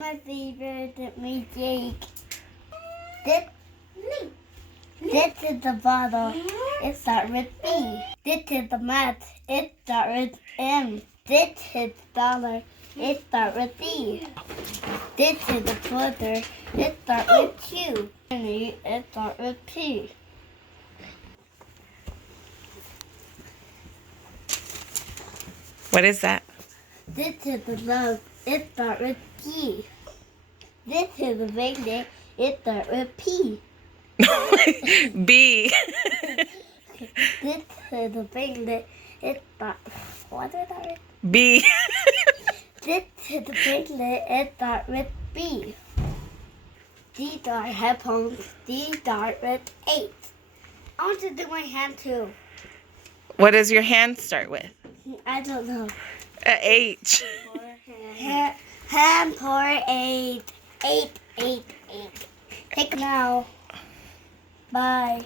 My favorite music. This is the bottle. It starts with B. This is the mat. It starts with M. This is the dollar. It starts with D. This is the footer. It starts with Q. It starts with P. What is that? This is the love. It starts with P. This is the magnet. It starts with P. B. This is the magnet. It starts. What is that? B. This is the magnet. It starts with B. These are headphones. These start with 8. I want to do my hand too. What does your hand start with? I don't know. H. Hand for 8. 8, 8, 8. Take now. Bye.